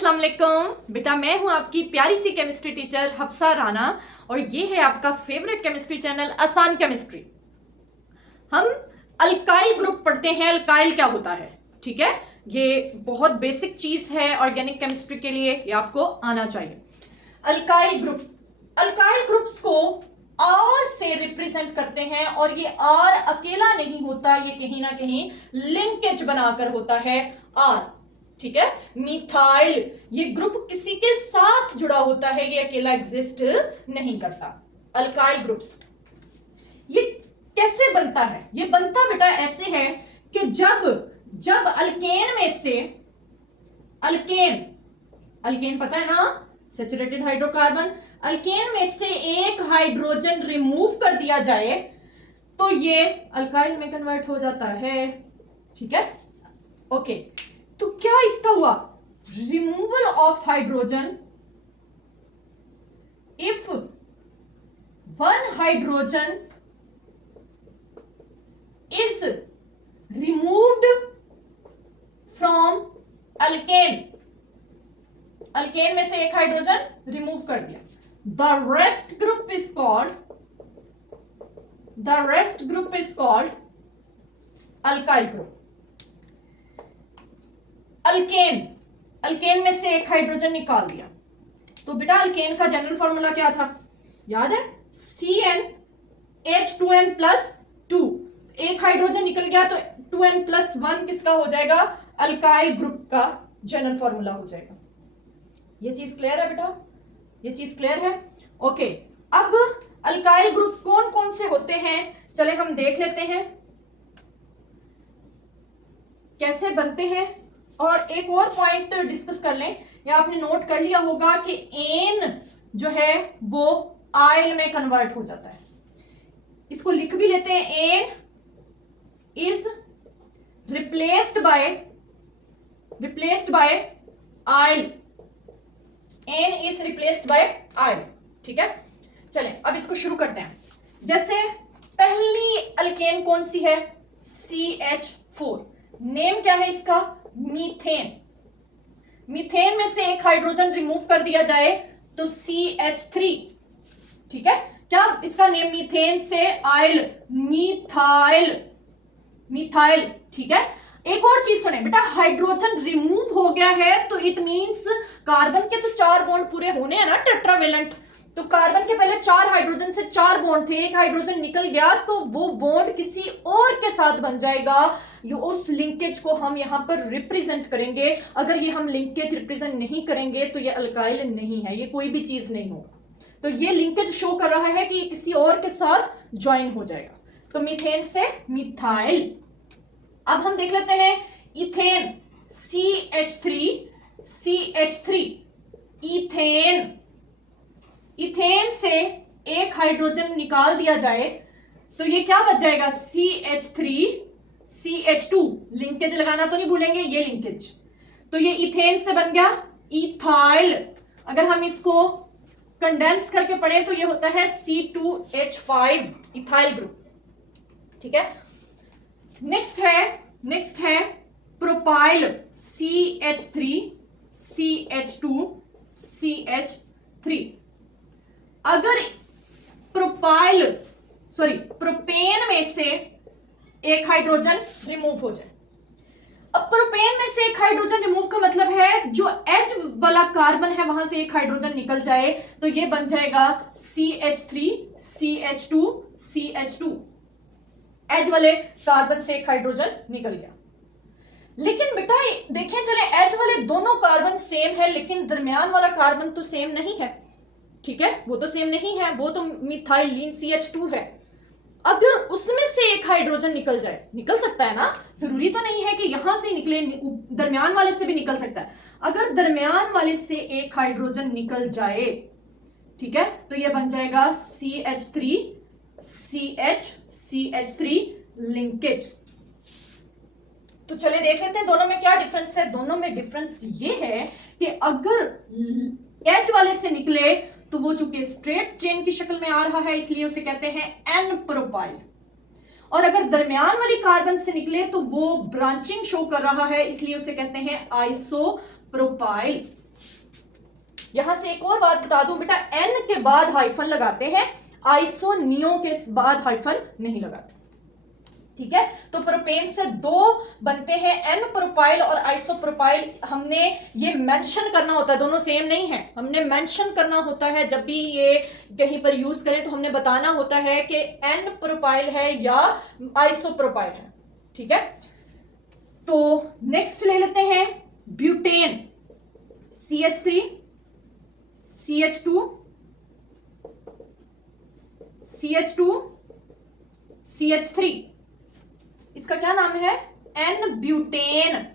अस्सलाम वालेकुम बेटा, मैं हूं आपकी प्यारी सी केमिस्ट्री टीचर हफ्सा राना और ये है आपका फेवरेट केमिस्ट्री चैनल आसान केमिस्ट्री। हम अल्काइल ग्रुप पढ़ते हैं। अल्काइल क्या होता है, ठीक है, ये बहुत बेसिक चीज है ऑर्गेनिक केमिस्ट्री के लिए, ये आपको आना चाहिए। अल्काइल ग्रुप्स को आर से रिप्रेजेंट करते हैं और ये आर अकेला नहीं होता, ये कहीं ना कहीं लिंकेज बनाकर होता है आर, ठीक है। मिथाइल ये ग्रुप किसी के साथ जुड़ा होता है, ये अकेला एग्जिस्ट नहीं करता। अल्काइल ग्रुप्स ये कैसे बनता है? ये बनता बेटा ऐसे है कि जब अल्केन में से अल्केन पता है ना, सैचुरेटेड हाइड्रोकार्बन, अल्केन में से एक हाइड्रोजन रिमूव कर दिया जाए तो ये अल्काइल में कन्वर्ट हो जाता है, ठीक है। ओके, तो क्या इसका हुआ? Removal of hydrogen, if one hydrogen is removed from alkane, alkane में से एक हाइड्रोजन रिमूव कर दिया, the rest group is called alkyl group. Alkane में से एक हाइड्रोजन निकाल दिया तो बेटा अल्केन का जनरल फॉर्मूला क्या था, याद है? CnH2n+2। एक हाइड्रोजन निकल गया तो 2n+1 किसका हो जाएगा? अल्काइल ग्रुप का जनरल फॉर्मूला हो जाएगा। ये चीज क्लियर है बेटा? ये चीज क्लियर है? ओके, अब अल्काइल ग्रुप कौन कौन से होते हैं, चले हम देख लेते हैं कैसे बनते हैं। और एक और पॉइंट डिस्कस कर लें, या आपने नोट कर लिया होगा कि एन जो है वो आयल में कन्वर्ट हो जाता है। इसको लिख भी लेते हैं, ane is replaced by yl, ane is replaced by yl, ठीक है। चलें अब इसको शुरू करते हैं। जैसे पहली अल्केन कौन सी है? CH4। नेम क्या है इसका? मीथेन। मीथेन में से एक हाइड्रोजन रिमूव कर दिया जाए तो CH3, ठीक है। क्या इसका नेम मीथेन से आयल, मिथाइल, ठीक है। एक और चीज सुने बेटा, हाइड्रोजन रिमूव हो गया है तो इट मींस कार्बन के तो 4 बॉन्ड पूरे होने हैं ना, टेट्रावेलेंट। तो कार्बन के पहले 4 हाइड्रोजन से 4 बॉन्ड थे, एक हाइड्रोजन निकल गया तो वो बॉन्ड किसी और के साथ बन जाएगा। ये उस लिंकेज को हम यहां पर रिप्रेजेंट करेंगे। अगर ये हम लिंकेज रिप्रेजेंट नहीं करेंगे तो ये अल्काइल नहीं है, ये कोई भी चीज नहीं होगा। तो ये लिंकेज शो कर रहा है कि ये किसी और के साथ ज्वाइन हो जाएगा। तो मीथेन से मिथाइल। अब हम देख लेते हैं इथेन, CH3, इथेन से एक हाइड्रोजन निकाल दिया जाए तो ये क्या बच जाएगा? CH3, CH2। लिंकेज लगाना तो नहीं भूलेंगे, ये लिंकेज। तो ये इथेन से बन गया इथाइल। अगर हम इसको कंडेंस करके पढ़े तो ये होता है C2H5, इथाइल ग्रुप, ठीक है। नेक्स्ट है प्रोपाइल, CH3, CH2, CH3। अगर प्रोपेन में से एक हाइड्रोजन रिमूव हो जाए। अब प्रोपेन में से एक हाइड्रोजन रिमूव का मतलब है जो H वाला कार्बन है वहां से एक हाइड्रोजन निकल जाए तो ये बन जाएगा CH3, CH2, CH2। H वाले कार्बन से एक हाइड्रोजन निकल गया। लेकिन बेटा देखें, चले H वाले दोनों कार्बन सेम है लेकिन दरमियान वाला कार्बन तो सेम नहीं है, ठीक है, वो तो सेम नहीं है, वो तो मिथाइलिन CH2 है। अगर उसमें से एक हाइड्रोजन निकल जाए, निकल सकता है ना, जरूरी तो नहीं है कि यहां से निकले, दरमियान वाले से भी निकल सकता है। अगर दरमियान वाले से एक हाइड्रोजन निकल जाए, ठीक है, तो ये बन जाएगा CH3, CH3 लिंकेज। तो चले देख लेते हैं दोनों में क्या डिफरेंस है। दोनों में डिफरेंस ये है कि अगर H वाले से निकले तो वो चूंकि स्ट्रेट चेन की शक्ल में आ रहा है इसलिए उसे कहते हैं एन प्रोपाइल, और अगर दरमियान वाली कार्बन से निकले तो वो ब्रांचिंग शो कर रहा है इसलिए उसे कहते हैं आइसोप्रोपाइल। यहां से एक और बात बता दूं बेटा, एन के बाद हाइफन लगाते हैं, आइसोनियो के बाद हाइफन नहीं लगाते, ठीक है। तो प्रोपेन से दो बनते हैं, एन प्रोपाइल और आइसोप्रोपाइल। हमने ये मेंशन करना होता है, दोनों सेम नहीं है, हमने मेंशन करना होता है जब भी ये कहीं पर यूज करें तो हमने बताना होता है कि एन प्रोपाइल है या आइसोप्रोपाइल है, ठीक है। तो नेक्स्ट ले लेते हैं butane, CH3 CH2 CH2 CH3, इसका क्या नाम है, एन ब्यूटेन।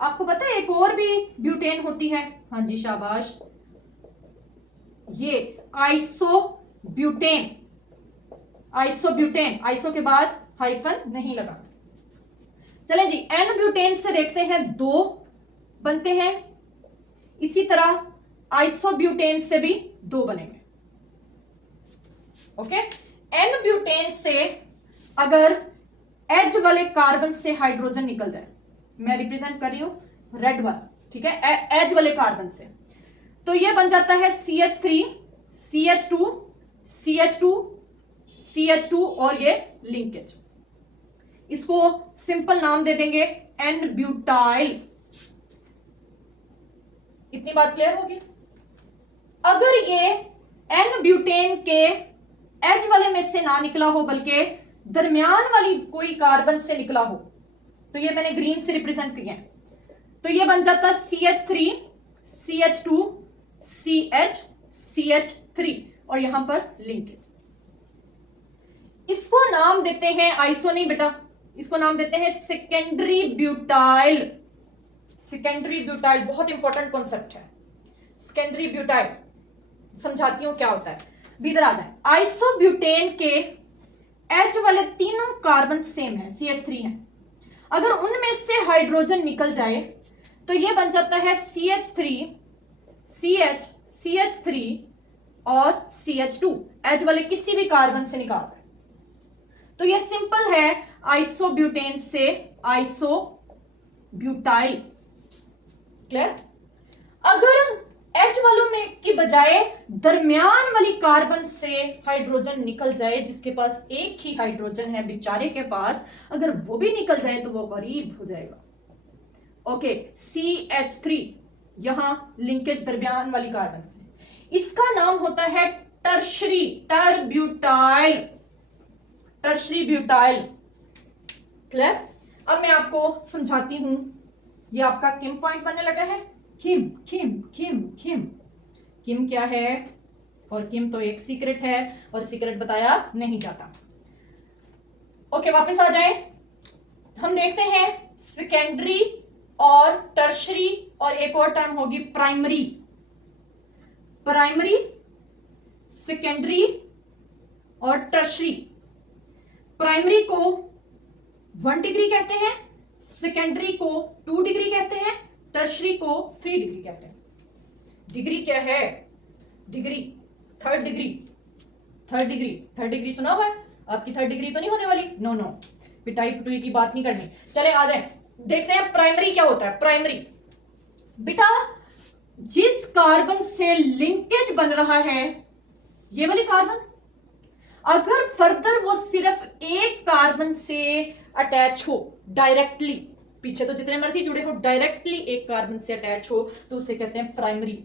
आपको पता है एक और भी ब्यूटेन होती है, हाँ जी शाबाश, ये आइसोब्यूटेन, आइसोब्यूटेन, आइसो के बाद हाइफन नहीं लगा। चलें जी, एन ब्यूटेन से देखते हैं दो बनते हैं, इसी तरह आइसोब्यूटेन से भी दो बनेंगे, ओके। एन ब्यूटेन से अगर एज वाले कार्बन से हाइड्रोजन निकल जाए, मैं रिप्रेजेंट कर रही हूं रेड वाला, ठीक है, एज वाले कार्बन से, तो ये बन जाता है CH3 CH2 CH2 CH2 और ये लिंकेज, इसको सिंपल नाम दे देंगे एन ब्यूटाइल। इतनी बात क्लियर होगी। अगर ये एन ब्यूटेन के एज वाले में से ना निकला हो बल्कि दरमियान वाली कोई कार्बन से निकला हो, तो ये मैंने ग्रीन से रिप्रेजेंट किया है, तो ये बन जाता CH3 CH2 CH CH3 और यहां पर लिंकेज। इसको नाम देते हैं, आइसो नहीं बेटा, इसको नाम देते हैं सेकेंडरी ब्यूटाइल। सेकेंडरी ब्यूटाइल बहुत इंपॉर्टेंट कॉन्सेप्ट है, सेकेंडरी ब्यूटाइल समझाती हूं क्या होता है, इधर आ जाए। आइसोब्यूटेन के एच वाले तीनों कार्बन सेम है, CH3 है, अगर उनमें से हाइड्रोजन निकल जाए तो ये बन जाता है CH3 CH CH3 और CH2, एच वाले किसी भी कार्बन से निकालता है, तो ये सिंपल है आइसोब्यूटेन से आइसोब्यूटाइल। क्लियर। अगर एच वालों में की बजाय दरमियान वाली कार्बन से हाइड्रोजन निकल जाए, जिसके पास एक ही हाइड्रोजन है बेचारे के पास, अगर वो भी निकल जाए तो वो गरीब हो जाएगा, ओके। CH3 यहां लिंकेज दरमियान वाली कार्बन से, इसका नाम होता है टर्शरी, टरब्यूटाइल, टर्शरी ब्यूटाइल। क्लियर। अब मैं आपको समझाती हूं, ये आपका किम पॉइंट बनने लगा है, किम किम किम किम। किम क्या है, और किम तो एक सीक्रेट है और सीक्रेट बताया नहीं जाता, ओके। वापस आ जाए, हम देखते हैं सेकेंडरी और टर्शरी, और एक और टर्म होगी प्राइमरी। प्राइमरी, सेकेंडरी और टर्शरी। प्राइमरी को 1 डिग्री कहते हैं, सेकेंडरी को 2 डिग्री कहते हैं, टर्शरी को 3 डिग्री कहते हैं। डिग्री क्या है, degree, third degree, third degree, third degree सुना हुआ है आपकी, थर्ड डिग्री तो नहीं होने वाली, नो नो, पिटाई पुटुई की बात नहीं करनी। चले आ जाए, देखते हैं प्राइमरी क्या होता है। प्राइमरी बेटा, जिस कार्बन से लिंकेज बन रहा है, ये वाली कार्बन, अगर फर्दर वो सिर्फ एक कार्बन से अटैच हो डायरेक्टली, पीछे तो जितने मर्जी जुड़े हो, डायरेक्टली एक कार्बन से अटैच हो, तो उसे कहते हैं प्राइमरी।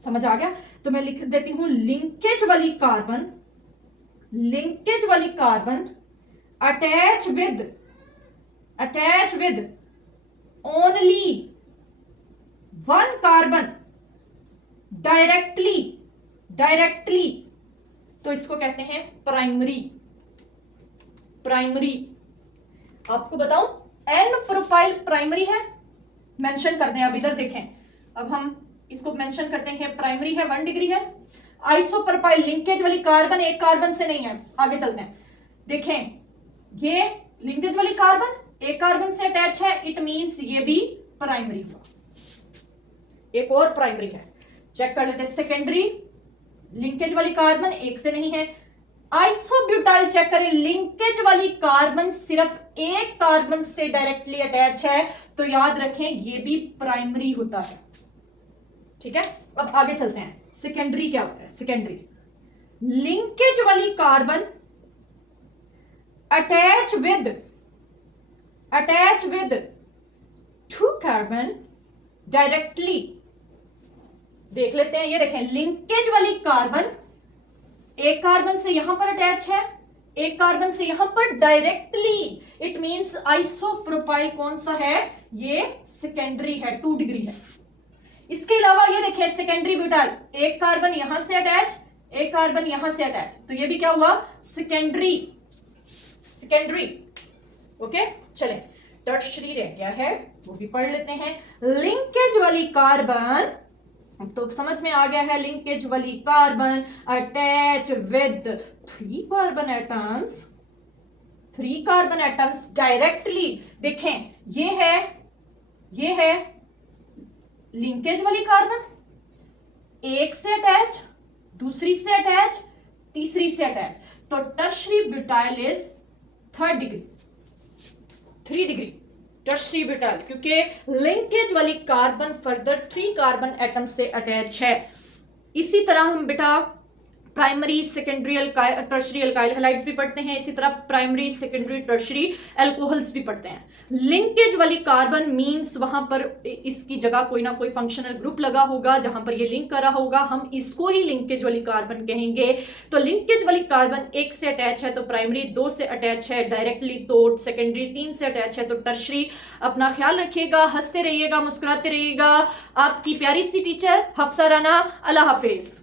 समझ आ गया। तो मैं लिख देती हूं लिंकेज वाली कार्बन, लिंकेज वाली carbon attach with only 1 carbon directly, तो इसको कहते हैं प्राइमरी। प्राइमरी आपको बताऊं, एन प्रोपाइल प्राइमरी है, मेंशन कर दें। अब इधर देखें, अब हम इसको मेंशन करते हैं, प्राइमरी है, 1 डिग्री है। आइसोप्रोपाइल लिंकेज वाली कार्बन एक कार्बन से नहीं है। आगे चलते हैं, देखें ये लिंकेज वाली कार्बन एक कार्बन से अटैच है, इट मींस ये भी प्राइमरी हुआ। एक और प्राइमरी है, चेक कर लेते हैं। सेकेंडरी, लिंकेज वाली कार्बन एक से नहीं है। आइसोब्यूटाइल चेक करें, लिंकेज वाली कार्बन सिर्फ एक कार्बन से डायरेक्टली अटैच है, तो याद रखें ये भी प्राइमरी होता है, ठीक है, अब आगे चलते हैं। सेकेंडरी क्या होता है? सेकेंडरी लिंकेज वाली carbon attach with two carbon directly. देख लेते हैं, ये देखें, लिंकेज वाली कार्बन एक कार्बन से यहां पर अटैच है, एक कार्बन से यहां पर डायरेक्टली। इट मींस आइसोप्रोपाइल कौन सा है? ये सेकेंडरी है, 2 डिग्री है। इसके अलावा ये देखें, सेकेंडरी ब्यूटाइल, एक कार्बन यहां से अटैच, एक कार्बन यहां से अटैच, तो ये भी क्या हुआ? सेकेंडरी। ओके, चले, टर्शरी रह गया है, वो भी पढ़ लेते हैं। लिंकेज वाली कार्बन, तो समझ में आ गया है, लिंकेज वाली carbon attach with 3 carbon atoms directly. देखें, ये है लिंकेज वाली कार्बन, एक से अटैच, दूसरी से अटैच, तीसरी से अटैच, तो tertiary butyl is 3 degree tertiary butyl, क्योंकि लिंकेज वाली कार्बन फर्दर 3 कार्बन एटम से अटैच है। इसी तरह हम बेटा primary secondary tertiary alkyl halides भी पढ़ते हैं, इसी तरह प्राइमरी सेकेंडरी टर्शरी अल्कोहल्स भी पढ़ते हैं। लिंकेज वाली कार्बन मींस वहां पर इसकी जगह कोई ना कोई फंक्शनल ग्रुप लगा होगा जहां पर ये लिंक करा होगा, हम इसको ही लिंकेज वाली कार्बन कहेंगे। तो लिंकेज वाली कार्बन 1 से अटैच है तो प्राइमरी, 2 से अटैच है डायरेक्टली तो सेकेंडरी, 3 से अटैच है तो टर्शरी। अपना ख्याल रखिएगा, हंसते रहिएगा, मुस्कुराते रहिएगा। आपकी प्यारी सी टीचर हफ्सा राना, अल्लाह हाफिज।